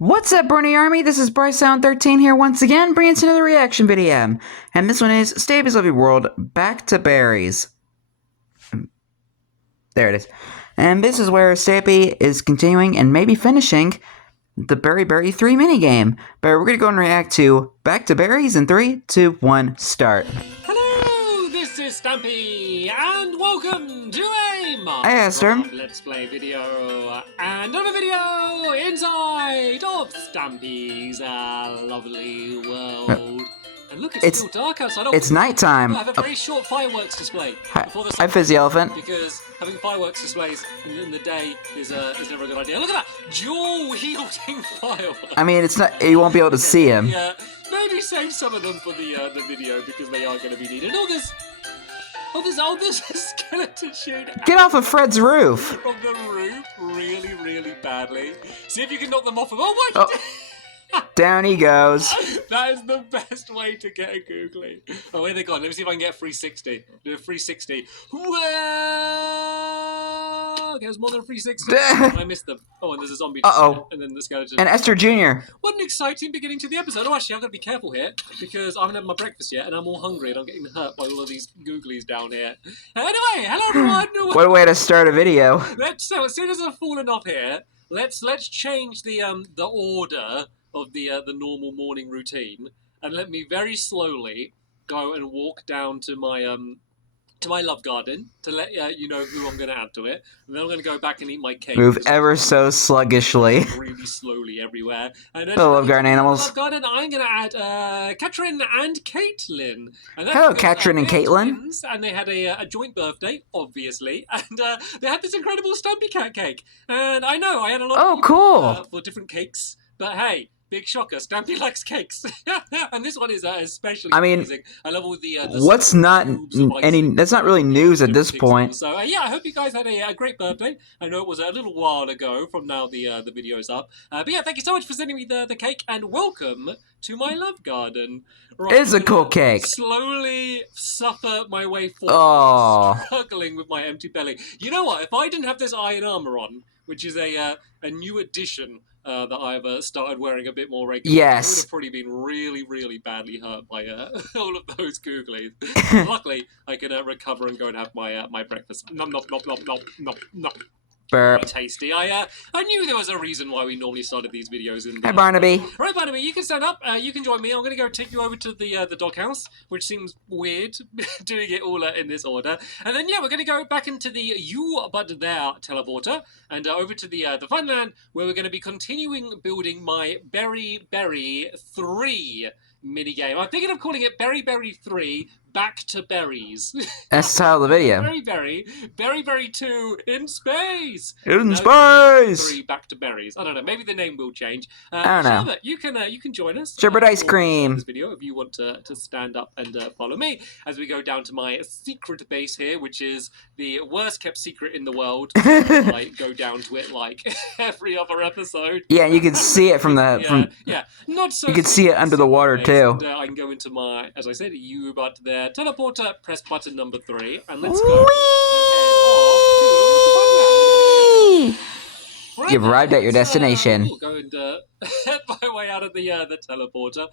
What's up, Bernie Army? This is BryceAllen13 here once again, bringing us another reaction video. And this one is Stampy's Lovely World, Back to Berries. There it is. And this is where Stampy is continuing and maybe finishing the Berry 3 minigame. But we're going to go and react to Back to Berries in 3, 2, 1, start. Hello, this is Stampy, and welcome to a Let's Play video, and another video inside of Stampy's lovely world. And look, it's still dark outside. It's nighttime. I have a very short fireworks display. Hi, Fizzy Elephant. Because having fireworks displays in the day is never a good idea. Look at that! Dual-wielding fireworks. I mean, it's not. You won't be able to see him. Yeah, maybe save some of them for the video because they are going to be needed. Oh, there's a skeleton shooting. Get off of Fred's roof. From the roof, really badly. See if you can knock them off of. Oh, what? Oh. Down he goes. That is the best way to get a googly. Oh, where they gone? Let me see if I can get a 360. Do a 360. Well, okay, it was more than a 360. I missed them. Oh, and there's a zombie. Uh-oh. And then the skeleton. And Esther Jr. What an exciting beginning to the episode. Oh, actually, I've got to be careful here because I haven't had my breakfast yet and I'm all hungry and I'm getting hurt by all of these googlies down here. Anyway, hello everyone. What a way to start a video. So as soon as I've fallen off here, let's change the order of the normal morning routine, and let me very slowly go and walk down to my love garden to let you know who I'm going to add to it, and then I'm going to go back and eat my cake. Move ever so sluggishly. Really slowly everywhere. And then hello, love garden animals. Love garden, I'm going to add Katrin and Caitlin. And hello, Katrin and Caitlin. Twins, and they had a joint birthday, obviously, and they had this incredible Stampy Cat cake. And I know I had a lot of cool for different cakes, but hey. Big shocker, Stampy likes cakes. And this one is especially amazing. I love all the what's not any, that's not really news at this point. So yeah, I hope you guys had a great birthday. I know it was a little while ago from now the video's up. But yeah, thank you so much for sending me the cake, and welcome to my love garden. Right, it is a cool cake. Slowly suffer my way forward, struggling with my empty belly. You know what, if I didn't have this iron armor on, which is a new addition that I've started wearing a bit more regularly. Yes. I would have probably been really badly hurt by all of those googlies. Luckily, I can recover and go and have my breakfast. Nom. Burp. Tasty. I knew there was a reason why we normally started these videos in. Hi, Barnaby. Right, Barnaby, you can stand up. You can join me. I'm going to go take you over to the doghouse, which seems weird doing it all in this order. And then yeah, we're going to go back into the You But There teleporter and over to the Funland, where we're going to be continuing building my Berry 3 minigame. I'm thinking of calling it Berry 3 Back to Berries. That's the title of the video. Berry 2 in space. In space. 3 Back to Berries. I don't know. Maybe the name will change. I don't know. Sherbet, you can join us. Sherbet ice cream. This video, if you want to stand up and follow me as we go down to my secret base here, which is the worst kept secret in the world. I go down to it like every other episode. Yeah, you can see it from the not so. You can see it under the water too. And, I can go into my, as I said, You But There teleporter, press button number 3, and let's go. You've arrived at your destination. We'll go and head my way out of the teleporter.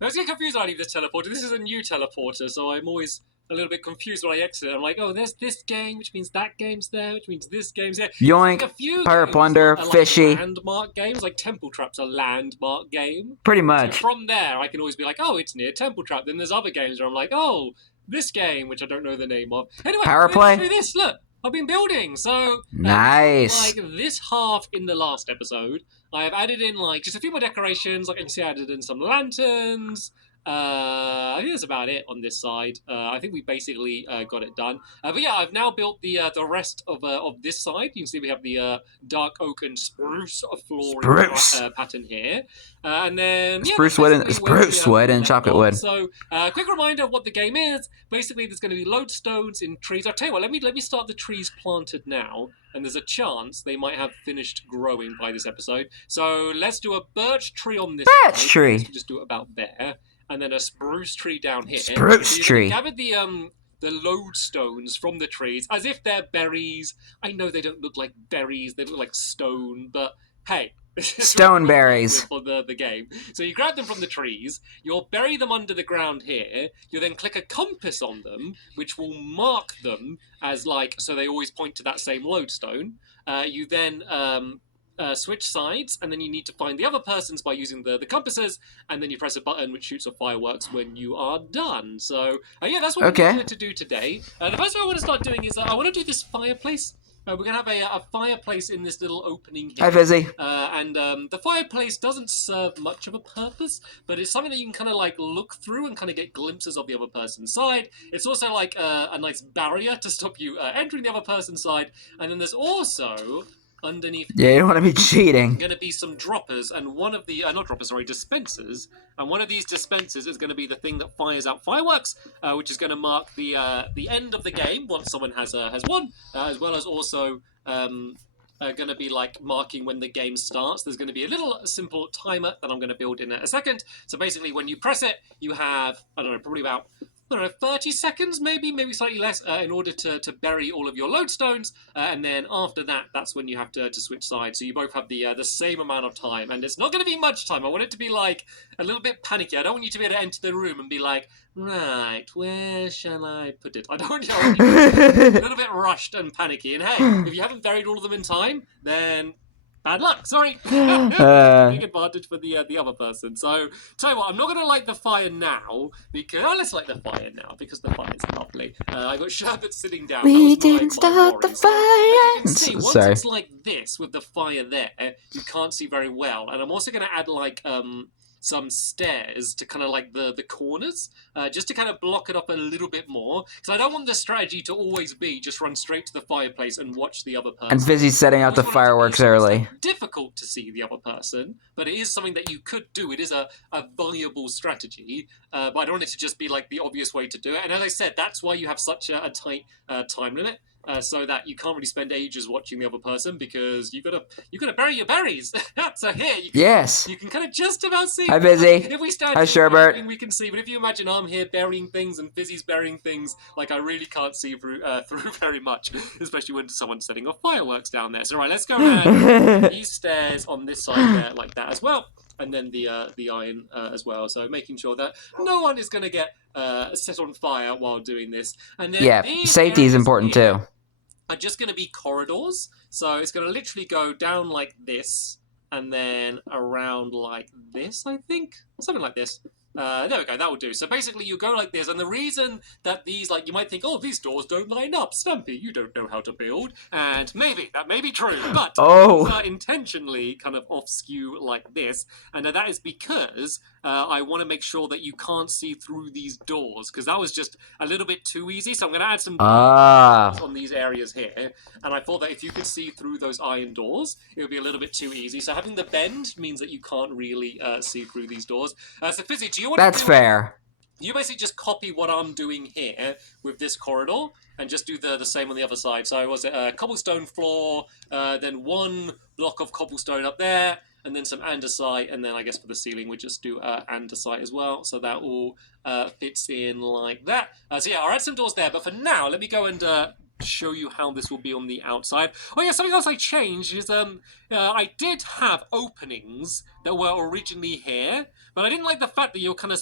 I was getting confused when I leave this teleporter. This is a new teleporter, so I'm always a little bit confused when I exit. I'm like, oh, there's this game, which means that game's there, which means this game's there. Yoink, like a few Pirate Plunder, Fishy. Landmark games, like Temple Trap's a landmark game. Pretty much. So from there, I can always be like, oh, it's near Temple Trap. Then there's other games where I'm like, oh, this game, which I don't know the name of. Anyway, Power Play? Do this, look. I've been building, so nice. Like this half in the last episode, I have added in like just a few more decorations. Like you can see, I added in some lanterns. I think that's about it on this side. I think we basically got it done. But yeah, I've now built the rest of this side. You can see we have the dark oak and spruce flooring pattern here, and then spruce wood and chocolate wood. So, quick reminder of what the game is. Basically, there's going to be lodestones in trees. I'll tell you what. Let me start the trees planted now. And there's a chance they might have finished growing by this episode. So let's do a birch tree on this side. Birch tree. Let's just do it about there. And then a spruce tree down here. Spruce tree. Gather the lodestones from the trees as if they're berries. I know they don't look like berries, they look like stone, but hey, Stone berries. For the game. So you grab them from the trees, you'll bury them under the ground here, you'll then click a compass on them, which will mark them as like, so they always point to that same lodestone. You then switch sides, and then you need to find the other persons by using the compasses, and then you press a button which shoots off fireworks when you are done. So yeah, that's what we're going to do today. The first thing I want to start doing is I want to do this fireplace. We're going to have a fireplace in this little opening here. Hi, Fizzy. And the fireplace doesn't serve much of a purpose, but it's something that you can kind of like look through and kind of get glimpses of the other person's side. It's also like a nice barrier to stop you entering the other person's side. And then there's also underneath. Yeah, you don't want to be cheating. Going to be some droppers, and one of the not droppers, sorry, dispensers. And one of these dispensers is going to be the thing that fires out fireworks, which is going to mark the end of the game once someone has won, as well as also going to be like marking when the game starts. There's going to be a little simple timer that I'm going to build in a second. So basically, when you press it, you have, I don't know, probably about 30 seconds, maybe slightly less, in order to bury all of your lodestones, and then after that, that's when you have to switch sides. So you both have the same amount of time, and it's not going to be much time. I want it to be like a little bit panicky. I don't want you to be able to enter the room and be like, right, where shall I put it? I don't want you to be a little bit rushed and panicky. And hey, if you haven't buried all of them in time, then bad luck, sorry. Big advantage for the other person. So, tell you what, I'm not going to light the fire now, because, let's light the fire now, because the fire's lovely. I got Sherbet sitting down. We didn't start the fire. You can see, once it's like this, with the fire there, you can't see very well. And I'm also going to add, like, some stairs to kind of like the corners, just to kind of block it up a little bit more, because I don't want the strategy to always be just run straight to the fireplace and watch the other person. And Fizzy's setting out the fireworks early. It's difficult to see the other person, but it is something that you could do. It is a viable strategy, but I don't want it to just be like the obvious way to do it. And as I said, that's why you have such a tight time limit. So that you can't really spend ages watching the other person, because you gotta bury your berries. So here, you can kind of just about see. Hi, Fizzy. If we stand Hi, Sherbert. we can see. But if you imagine I'm here burying things and Fizzy's burying things, like I really can't see through very much, especially when someone's setting off fireworks down there. So right, let's go around these stairs on this side there, like that as well. And then the iron as well. So making sure that no one is going to get set on fire while doing this. And then safety is important too. Are just going to be corridors. So it's going to literally go down like this, and then around like this, I think. Something like this. There we go, that will do. So basically you go like this, and the reason that these, like, you might think, oh, these doors don't line up. Stampy, you don't know how to build. And maybe, that may be true, but these are intentionally kind of off-skew like this, and that is because I want to make sure that you can't see through these doors, because that was just a little bit too easy. So I'm going to add some doors on these areas here, and I thought that if you could see through those iron doors, it would be a little bit too easy. So having the bend means that you can't really see through these doors. So Fizzy, do you want That's fair. You basically just copy what I'm doing here with this corridor and just do the same on the other side. So was it a cobblestone floor, then one block of cobblestone up there, and then some andesite, and then I guess for the ceiling we just do andesite as well. So that all fits in like that. So yeah, I'll add some doors there, but for now, let me go and show you how this will be on the outside. Oh yeah, something else I changed is I did have openings that were originally here, but I didn't like the fact that you're kind of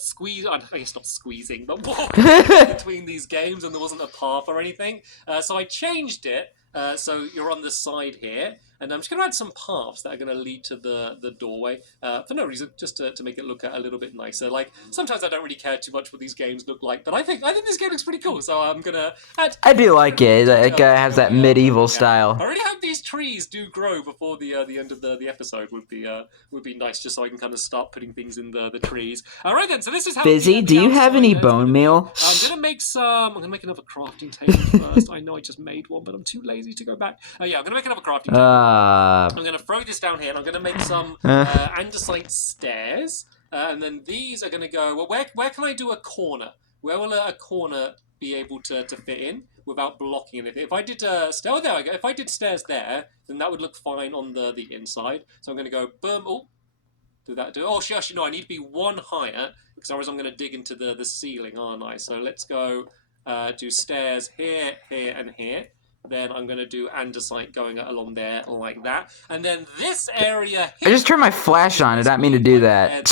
I guess not squeezing, but walking between these games, and there wasn't a path or anything. So I changed it. So you're on the side here, and I'm just going to add some paths that are going to lead to the doorway for no reason, just to make it look a little bit nicer. Like, sometimes I don't really care too much what these games look like, but I think this game looks pretty cool, so I'm going to add... I do like it. It has that medieval style. I really hope these trees do grow before the end of the episode. Would be nice, just so I can kind of start putting things in the trees. Alright then, so this is how... Fizzy, do you have any bone meal? I'm going to make another crafting table first. I know I just made one, but I'm too lazy to go back. Yeah, I'm going to make another crafting table. I'm going to throw this down here, and I'm going to make some andesite stairs. And then these are going to go... Well, where can I do a corner? Where will a corner be able to fit in without blocking anything? If I did there we go. If I did stairs there, then that would look fine on the inside. So I'm going to go boom. Oh, actually, no, I need to be one higher, because otherwise I'm going to dig into the ceiling, aren't I? So let's go do stairs here, here, and here. then I'm going to do andesite going along there like that. And then this area here, I just turned my flash on. I didn't mean to do that.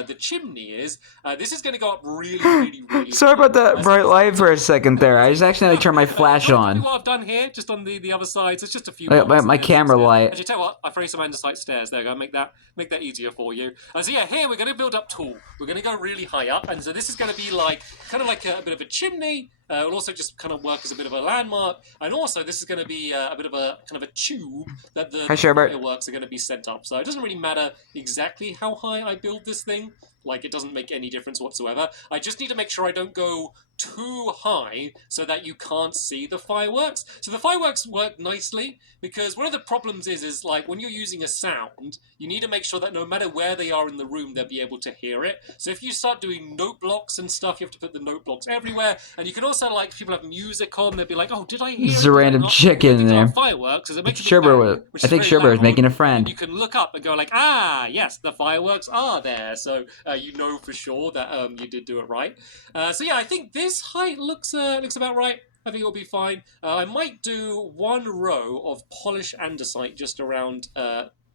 where the chimney is. This is going to go up really Sorry about that bright light for a second there. I just accidentally turned my flash on. What I've done here, just on the other sides, it's just a few My camera light. Actually, tell you what, I throw some andesite stairs. There you go. Make that easier for you. So yeah, here we're going to build up tall. We're going to go really high up, and so this is going to be like kind of like a bit of a chimney. It'll also just kind of work as a bit of a landmark, and also this is going to be a bit of a kind of a tube that the fireworks are going to be sent up. So it doesn't really matter exactly how high I build this thing. Like, it doesn't make any difference whatsoever. I just need to make sure I don't go too high so that you can't see the fireworks. So the fireworks work nicely because one of the problems is like when you're using a sound, you need to make sure that no matter where they are in the room, they'll be able to hear it. So if you start doing note blocks and stuff, you have to put the note blocks everywhere. And you can also, like, if people have music on, they'll be like, oh, did I hear There's a random chicken in there. Fireworks. I think Sherbert was making a friend. And you can look up and go like, ah, yes, the fireworks are there. So you know for sure that you did do it right. So yeah, I think this height looks about right. I think it'll be fine. I might do one row of polished andesite just around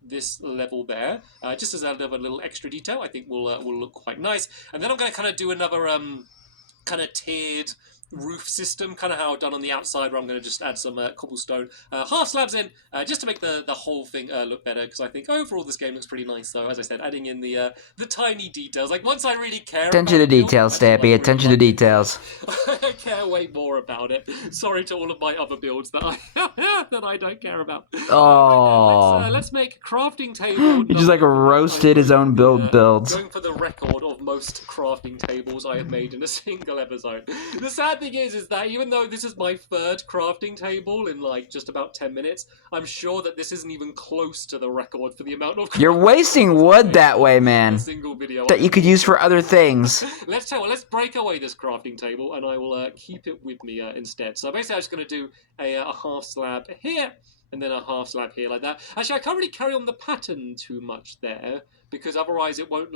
this level there, just as a little extra detail. I think will look quite nice. And then I'm going to kind of do another kind of tiered roof system, kind of how I've done on the outside, where I'm going to just add some cobblestone half slabs in, just to make the whole thing look better, because I think overall this game looks pretty nice. So as I said, adding in the tiny details, like once I really care attention to details, Stampy, attention to details. I care way more about it. Sorry to all of my other builds that I don't care about. Oh, let's make crafting table. He just like roasted his own builds. Going for the record of most crafting tables I have made in a single episode. The sad thing is that even though this is my third crafting table in like just about 10 minutes, I'm sure that this isn't even close to the record for the amount of. You're wasting wood that way, man. Single video that you could use for other things. Let's break away this crafting table, and I will keep it with me instead. So basically, I'm just going to do a half slab here, and then a half slab here like that. Actually, I can't really carry on the pattern too much there because otherwise it won't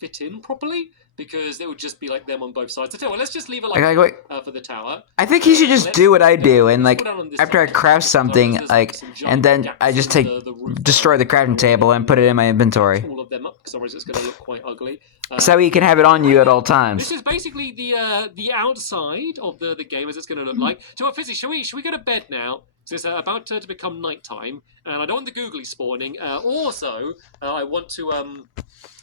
fit in properly, because it would just be like them on both sides. So tell you what, let's just leave it like for the tower. I think he should just do what I do, and like after I craft something, like, and then I just destroy the crafting table and put it in my inventory. All of them up, because otherwise it's going to look quite ugly. So you can have it on you at all times. This is basically the outside of the game as it's going to look like. So what, Fizzy, should we go to bed now? So it's about to become nighttime, and I don't want the googly spawning. Also, I want to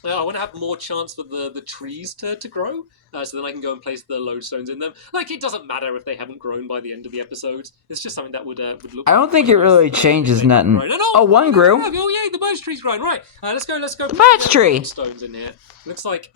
have more chance for the trees to grow, so then I can go and place the lodestones in them. Like, it doesn't matter if they haven't grown by the end of the episode. It's just something that would look. I don't think it really changes nothing. Oh, one grew. Oh yeah, the birch tree's grown. Right, let's go. Birch tree. Stones in here. Looks like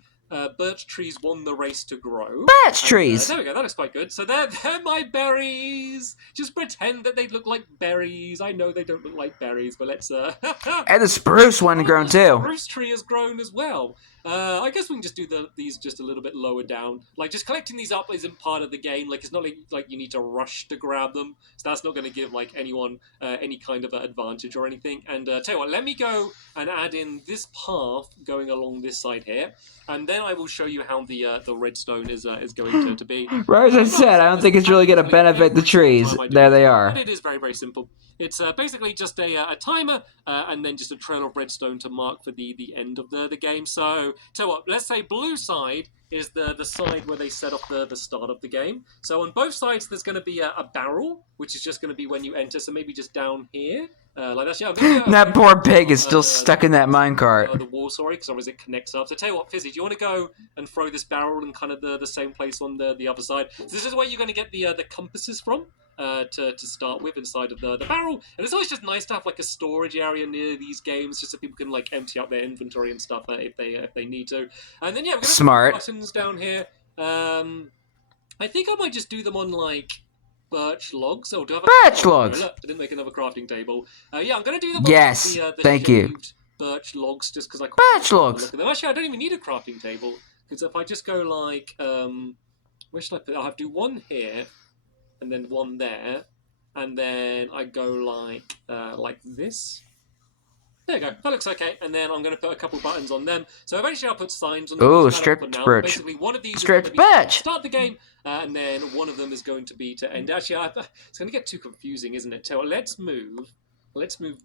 birch trees won the race to grow. Birch trees! There we go, that looks quite good. So they're my berries. Just pretend that they look like berries. I know they don't look like berries, but let's... And the spruce one grown too. The spruce tree has grown as well. I guess we can just do these just a little bit lower down. Like, just collecting these up isn't part of the game. Like, it's not like you need to rush to grab them. So that's not going to give, like, anyone any kind of advantage or anything. And tell you what, let me go and add in this path going along this side here. And then I will show you how the redstone is going to be. Right, as I said, I don't think it's really going to benefit the trees. There they are. But it is very, very simple. It's basically just a timer and then just a trail of redstone to mark for the end of the game. So, tell you what, let's say blue side is the side where they set off the start of the game. So on both sides, there's going to be a barrel, which is just going to be when you enter. So maybe just down here. Like that's, that poor pig is still stuck in that minecart. The wall, sorry, because otherwise it connects up. So tell you what, Fizzy, do you want to go and throw this barrel in kind of the same place on the other side? So this is where you're going to get the compasses from. To start with inside of the barrel, and it's always just nice to have like a storage area near these games, just so people can like empty out their inventory and stuff if they need to. And then yeah, we're gonna smart put buttons down here. I think I might just do them on like birch logs. Oh, do I have birch logs? Look, I didn't make another crafting table. Yeah, I'm gonna do them. Yes, on the thank you. Birch logs, just because I birch logs. Look at them. Actually, I don't even need a crafting table, because if I just go like where should I put? I'll have to do one here. And then one there, and then I go like this. There you go. That looks okay. And then I'm going to put a couple buttons on them. So eventually I'll put signs on them. Ooh, Doesn't matter for stripped now. birch. Basically, one of these Stripped is going to be birch. to start the game, and then one of them is going to be to end. Actually, it's going to get too confusing, isn't it? So let's move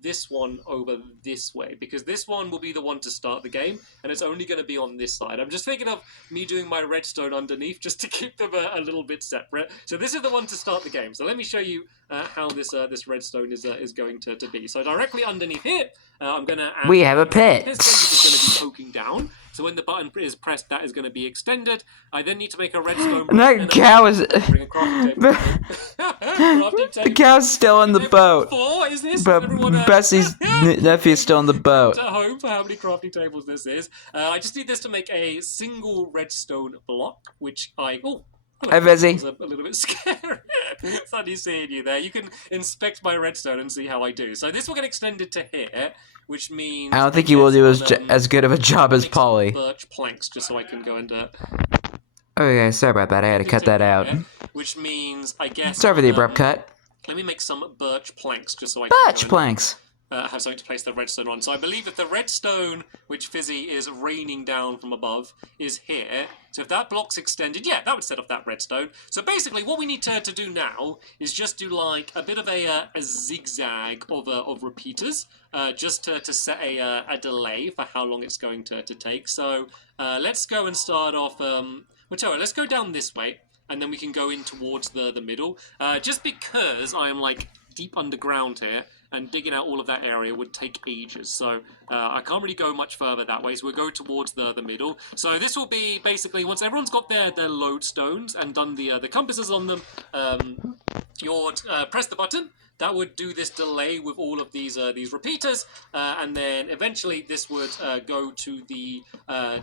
this one over this way, because this one will be the one to start the game, and it's only going to be on this side. I'm just thinking of me doing my redstone underneath just to keep them a little bit separate. So this is the one to start the game. So let me show you how this redstone is going to be. So directly underneath here, I'm going to add... We have a pit. This is going to be poking down. So when the button is pressed, that is going to be extended. I then need to make a redstone... And that cow is... Bring a crafting table. Crafting table. The cow's still in the boat. Four, is this? But Bessie's nephew's still in the boat. At home for how many crafting tables this is. I just need this to make a single redstone block, which I... Oh, Hi, Bessie. It's a little bit scary. Funny seeing you there. You can inspect my redstone and see how I do. So this will get extended to here, which means... I don't think you will do as good of a job as Polly. Birch planks, just so I can go and... Okay, sorry about that. I had to cut that out. Which means, I guess... Sorry for the abrupt cut. Let me make some birch planks, just so I can... Birch planks! Have something to place the redstone on. So I believe if the redstone, which Fizzy is raining down from above, is here, so if that block's extended, yeah, that would set off that redstone. So basically, what we need to do now is just do like a bit of a zigzag of repeaters, just to set a delay for how long it's going to take. So let's go and start off. Let's go down this way, and then we can go in towards the middle. Just because I am like deep underground here, and digging out all of that area would take ages. So I can't really go much further that way, so we'll go towards the middle. So this will be basically, once everyone's got their lodestones and done the compasses on them, you'll press the button. That would do this delay with all of these repeaters, and then eventually this would go to the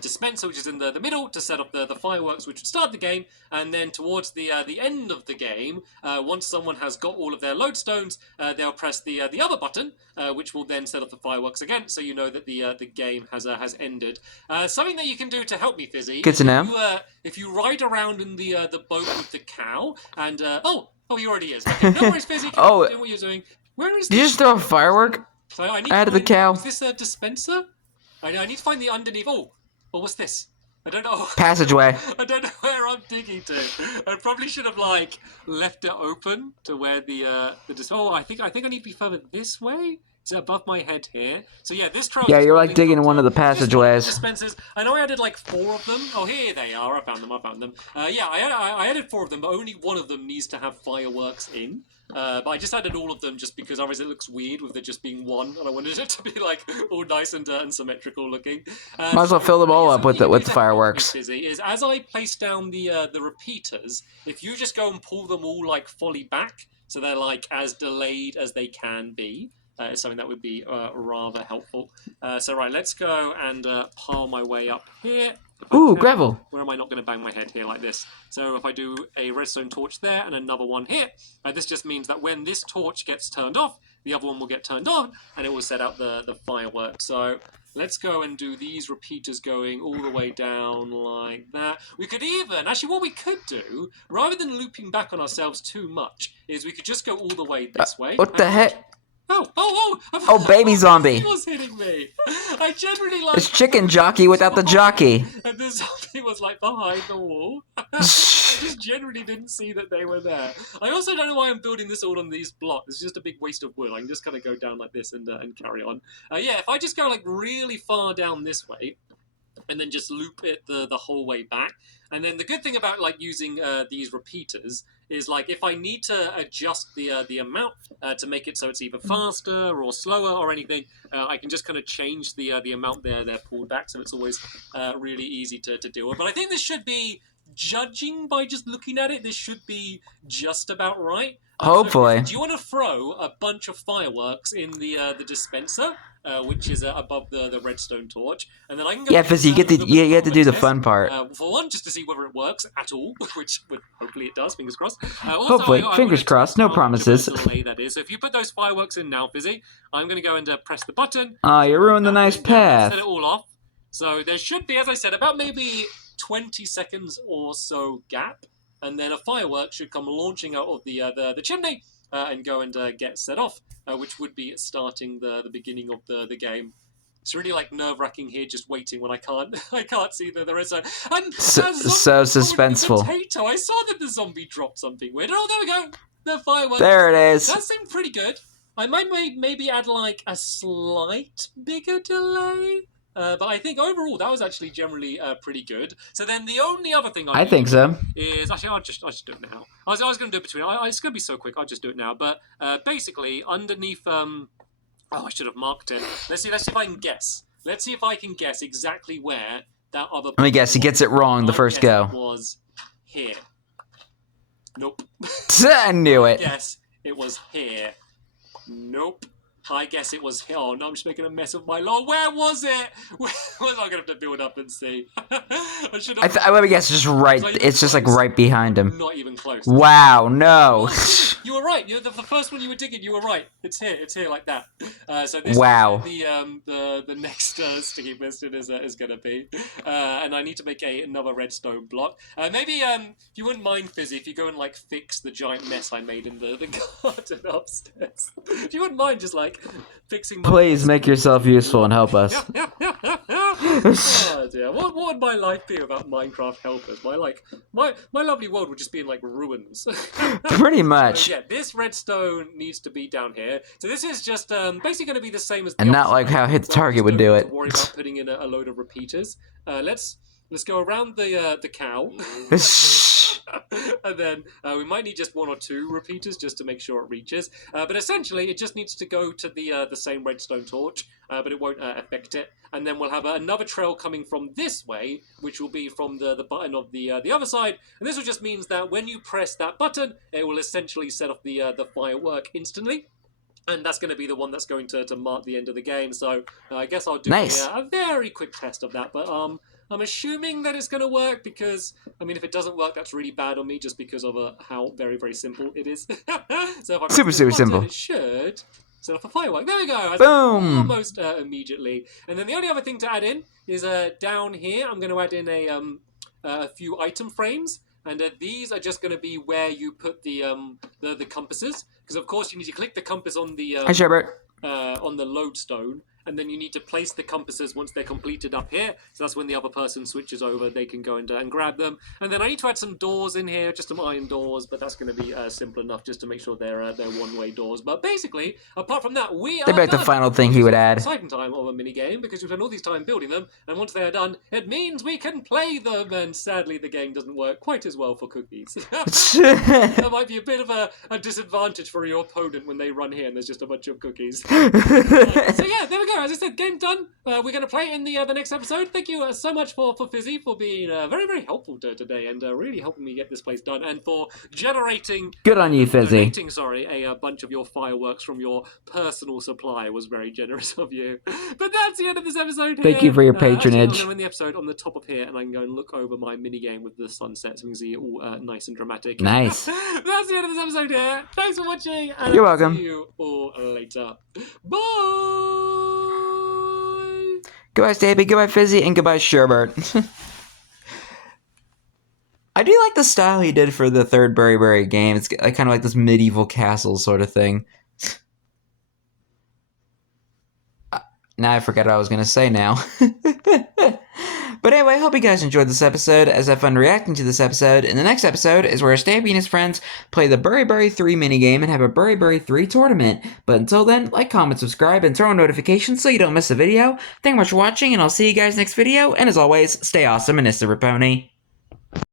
dispenser, which is in the middle, to set up the fireworks, which would start the game. And then towards the end of the game, once someone has got all of their lodestones, they'll press the other button, which will then set up the fireworks again, so you know that the game has ended. Something that you can do to help me, Fizzy. Good to know. If you ride around in the boat with the cow, and Oh, he already is. Okay, no worries, Fizzy. Keep doing what you're doing. Where is Did you just throw a firework So I need out of the cow? Is this a dispenser? I need to find the underneath. Oh, what's this? I don't know. Passageway. I don't know where I'm digging to. I probably should have like left it open to where the Oh, I think I need to be further this way. Is it above my head here? So yeah, this trough. Yeah, you're like digging in one of the passageways. Dispensers. I know I added like 4 of them. Oh, here they are. I found them. Yeah, I added 4 of them, but only one of them needs to have fireworks in. But I just added all of them just because otherwise it looks weird with there just being one, and I wanted it to be like all nice and symmetrical looking. Might as well fill them all up with fireworks. Is as I place down the repeaters, if you just go and pull them all like fully back, so they're like as delayed as they can be. Is something that would be rather helpful. So right, let's go and pile my way up here. Ooh, gravel. Where am I not going to bang my head here like this? So if I do a redstone torch there and another one here, this just means that when this torch gets turned off, the other one will get turned on, and it will set out the fireworks. So let's go and do these repeaters going all the way down like that. We could even, actually what we could do, rather than looping back on ourselves too much, is we could just go all the way this way. What the heck? Oh, baby zombie. He was hitting me. I generally like... It's chicken jockey without the jockey. And the zombie was like behind the wall. I just generally didn't see that they were there. I also don't know why I'm building this all on these blocks. It's just a big waste of wood. I can just kind of go down like this and carry on. Yeah, if I just go like really far down this way, and then just loop it the whole way back. And then the good thing about like using these repeaters is like if I need to adjust the amount to make it so it's either faster or slower or anything, I can just kind of change the amount they're pulled back, so it's always really easy to deal with. But I think this should be, judging by just looking at it, this should be just about right. Hopefully. So, do you want to throw a bunch of fireworks in the dispenser? Which is above the redstone torch, and then I can go. Yeah, Fizzy, you have to do the fun part. For one, just to see whether it works at all, which hopefully it does. Fingers crossed. Hopefully, fingers crossed. No promises. Delay that is. So if you put those fireworks in now, Fizzy, I'm going to go and press the button. You ruined the nice path. Set it all off. So there should be, as I said, about maybe 20 seconds or so gap, and then a firework should come launching out of the chimney. and go and get set off, which would be starting the beginning of the game. It's really like nerve-wracking here, just waiting when I can't see that there is a so suspenseful. Potato. I saw that the zombie dropped something weird. Oh, there we go. The fireworks. There it is. That seemed pretty good. I might maybe add like a slight bigger delay. But I think overall that was actually generally pretty good. So then the only other thing I think so is actually I'll just do it now. I was going to do it between. It's going to be so quick. I'll just do it now. But basically underneath oh, I should have marked it. Let's see if I can guess. Let's see if I can guess exactly where that other. Let me guess. He gets it wrong the first go. It was here. Nope. I knew it. Yes, it was here. Nope. I guess it was here. Oh, no, I'm just making a mess of my law. Where was it? Where was I going to have to build up and see? I should have. Let me guess. Just right. It's just like right behind him. Not even close. Wow. No. You were right. The first one you were digging, you were right. It's here. It's here like that. So this wow. Is the next sticky piston is going to be, and I need to make another redstone block. Maybe if you wouldn't mind, Fizzy, if you go and like fix the giant mess I made in the garden upstairs. If you wouldn't mind, just like fixing. Please make yourself useful and help us. Yeah. Oh dear. What would my life be without Minecraft helpers? My lovely world would just be in like ruins. Pretty much. So, yeah, this redstone needs to be down here. So this is just basically going to be the same as. And not like how Hit the Target would do it. Worry about putting in a load of repeaters. Let's go around the cow. And then we might need just 1 or 2 repeaters just to make sure it reaches. But essentially, it just needs to go to the same redstone torch, but it won't affect it. And then we'll have another trail coming from this way, which will be from the button of the other side. And this just means that when you press that button, it will essentially set off the firework instantly. And that's going to be the one that's going to mark the end of the game. So I guess I'll do a very quick test of that. But I'm assuming that it's going to work because, I mean, if it doesn't work, that's really bad on me just because of how very, very simple it is. So if I press super simple. It should set off a firework. There we go. Boom! Almost immediately. And then the only other thing to add in is down here, I'm going to add in a few item frames. And these are just going to be where you put the compasses. Because, of course, you need to click the compass on the on the lodestone. And then you need to place the compasses once they're completed up here. So that's when the other person switches over, they can go and grab them. And then I need to add some doors in here, just some iron doors, but that's going to be simple enough just to make sure they're one-way doors. But basically, apart from that, we are the final thing he would add. Exciting time of a mini game because we've spent all this time building them, and once they are done, it means we can play them. And sadly, the game doesn't work quite as well for cookies. That might be a bit of a disadvantage for your opponent when they run here and there's just a bunch of cookies. So yeah, there we go. As I said, game done. We're going to play it in the next episode. Thank you so much for Fizzy for being very, very helpful today and really helping me get this place done and for generating... Good on you, Fizzy. A bunch of your fireworks from your personal supply was very generous of you. But that's the end of this episode here. Thank you for your patronage. I'm going to end the episode on the top of here and I can go and look over my mini game with the sunset so we can see it all nice and dramatic. Nice. That's the end of this episode here. Thanks for watching. And You're welcome. See you all later. Bye. Goodbye, Stampy, goodbye, Fizzy, and goodbye, Sherbert. I do like the style he did for the third Berry game. It's kind of like this medieval castle sort of thing. Now I forget what I was going to say now. But anyway, I hope you guys enjoyed this episode, as I have fun reacting to this episode. And the next episode is where Stampy and his friends play the Berry 3 minigame and have a Berry 3 tournament. But until then, like, comment, subscribe, and turn on notifications so you don't miss a video. Thank you much for watching, and I'll see you guys next video. And as always, stay awesome and Mr. Raponi.